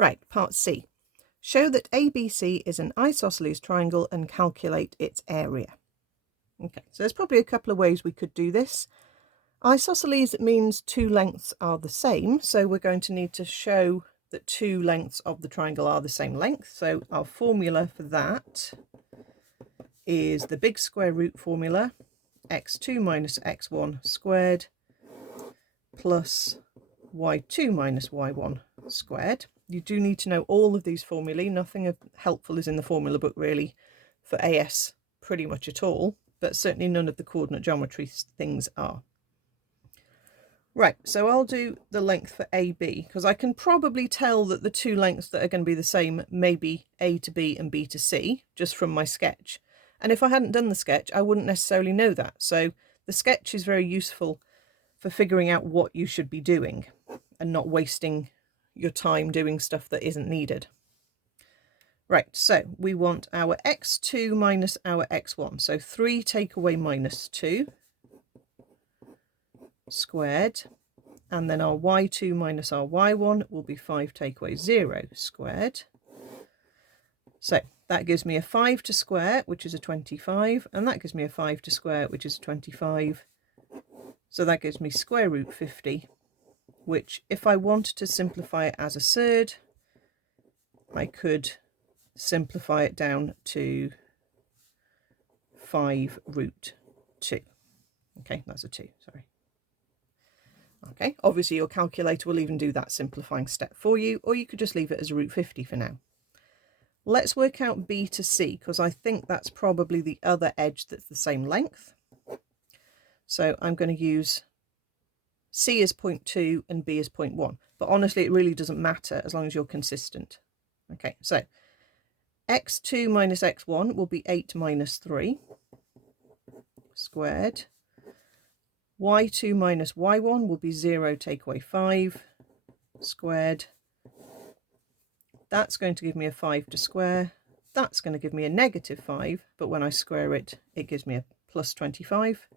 Right, part C. Show that ABC is an isosceles triangle and calculate its area. Okay, so there's probably a couple of ways we could do this. Isosceles means two lengths are the same, so we're going to need to show that two lengths of the triangle are the same length. So our formula for that is the big square root formula, x2 minus x1 squared plus y2 minus y1 squared. You do need to know all of these formulae. Nothing helpful is in the formula book really for AS pretty much at all, but certainly none of the coordinate geometry things are. Right, so I'll do the length for AB because I can probably tell that the two lengths that are going to be the same may be A to B and B to C just from my sketch. And if I hadn't done the sketch, I wouldn't necessarily know that. So the sketch is very useful for figuring out what you should be doing and not wasting your time doing stuff that isn't needed. Right, so we want our x2 minus our x1. So 3 take away minus 2 squared. And then our y2 minus our y1 will be 5 take away 0 squared. So that gives me a 5 to square, which is a 25. And that gives me a 5 to square, which is 25. So that gives me square root 50, which if I wanted to simplify it as a surd, I could simplify it down to 5 root 2. Okay, that's a 2, sorry. Okay, obviously your calculator will even do that simplifying step for you, or you could just leave it as root 50 for now. Let's work out B to C, because I think that's probably the other edge that's the same length. So I'm going to use C as 0.2 and B as 0.1. But honestly, it really doesn't matter as long as you're consistent. Okay, so x2 minus x1 will be 8 minus 3 squared. y2 minus y1 will be 0 take away 5 squared. That's going to give me a 5 to square. That's going to give me a negative 5, but when I square it, it gives me a plus 25.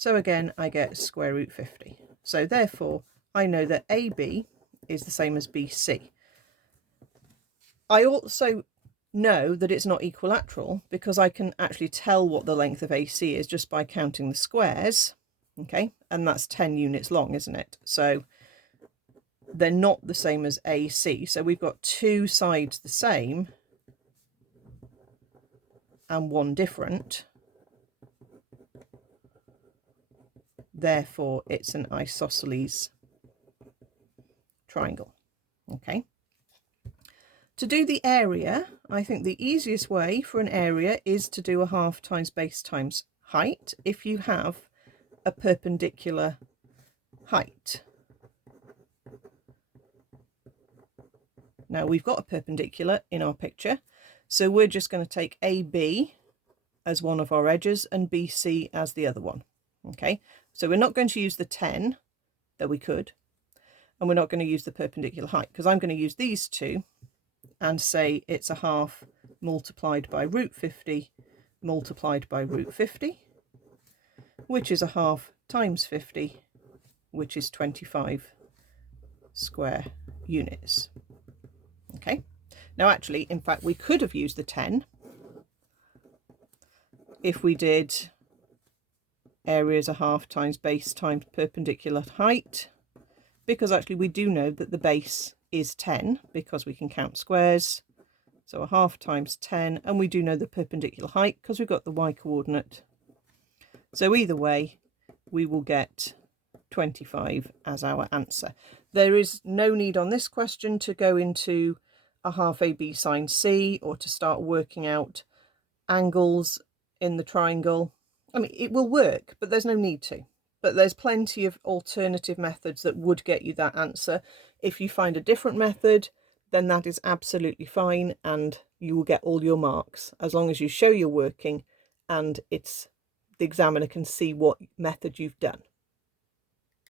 So again, I get square root 50. So therefore, I know that AB is the same as BC. I also know that it's not equilateral because I can actually tell what the length of AC is just by counting the squares. Okay, and that's 10 units long, isn't it? So they're not the same as AC. So we've got two sides the same and one different. Therefore, it's an isosceles triangle. Okay. To do the area, I think the easiest way for an area is to do a half times base times height if you have a perpendicular height. Now we've got a perpendicular in our picture, so we're just going to take AB as one of our edges and BC as the other one. Okay, so we're not going to use the 10 that we could, and we're not going to use the perpendicular height because I'm going to use these two and say it's a half multiplied by root 50 multiplied by root 50, which is a half times 50, which is 25 square units. Okay, now actually, in fact, we could have used the 10 if we did area is a half times base times perpendicular height, because actually we do know that the base is 10 because we can count squares. So a half times 10, and we do know the perpendicular height because we've got the y coordinate. So either way, we will get 25 as our answer. There is no need on this question to go into a half AB sine C or to start working out angles in the triangle. I mean, it will work, but there's no need to. But there's plenty of alternative methods that would get you that answer. If you find a different method, then that is absolutely fine and you will get all your marks as long as you show you're working and the examiner can see what method you've done.